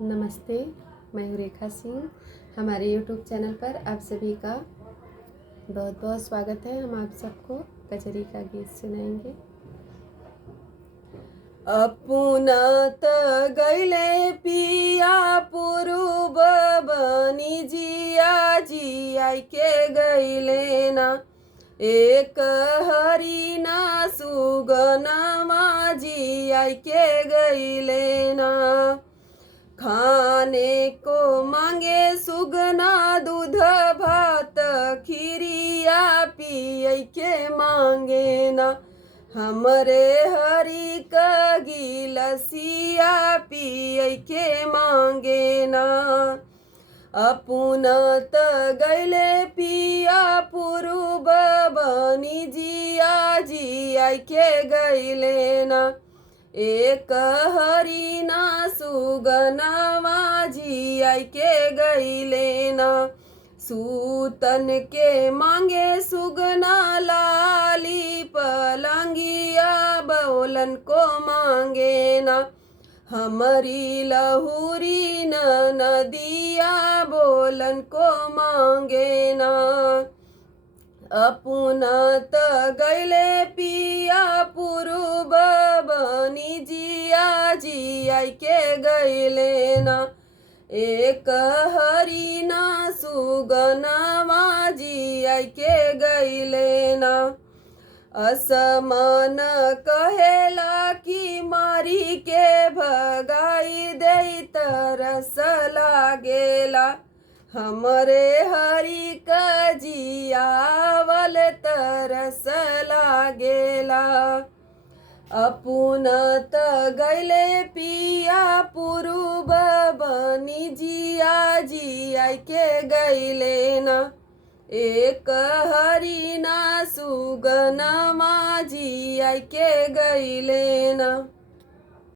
नमस्ते, मैं हूँ रेखा सिंह। हमारे यूट्यूब चैनल पर आप सभी का बहुत बहुत स्वागत है। हम आप सबको कजरी का गीत सुनाएंगे। अपुना त गैले पिया पुरुब बनी जिया जिया के गैले ना, एक हरिना सुगनमा जिया के गैले ना। खाने को मांगे सुगना दूध भात खीरिया पिय के मांगे ना, हमरे हरि का गिलसिया पिय के मांगे ना। अपुना त गैले पिया पुरुब बनी जिया जिया के गैले ना, एक हरिना सुगनवा जिया के गैले ना। सूतन के मांगे सुगना लाली पलंगिया बोलन को मांगे ना, हमारी लहुरी न नदिया बोलन को मांगे ना। अपुना त गैले पिया पुरुब बनी जिया जिया के गैले ना, एक हरिना सुगनवा जिया के गैले ना। असमान कहेला कि मारी के भगाई दे तरस लागेला, हमरे हरि का जियावल तरस लागेला। अपुना त गैले पिया पुरुब बनी जिया जिया के गैले ना, एक हरिना सुगनमा जिया के गैले ना।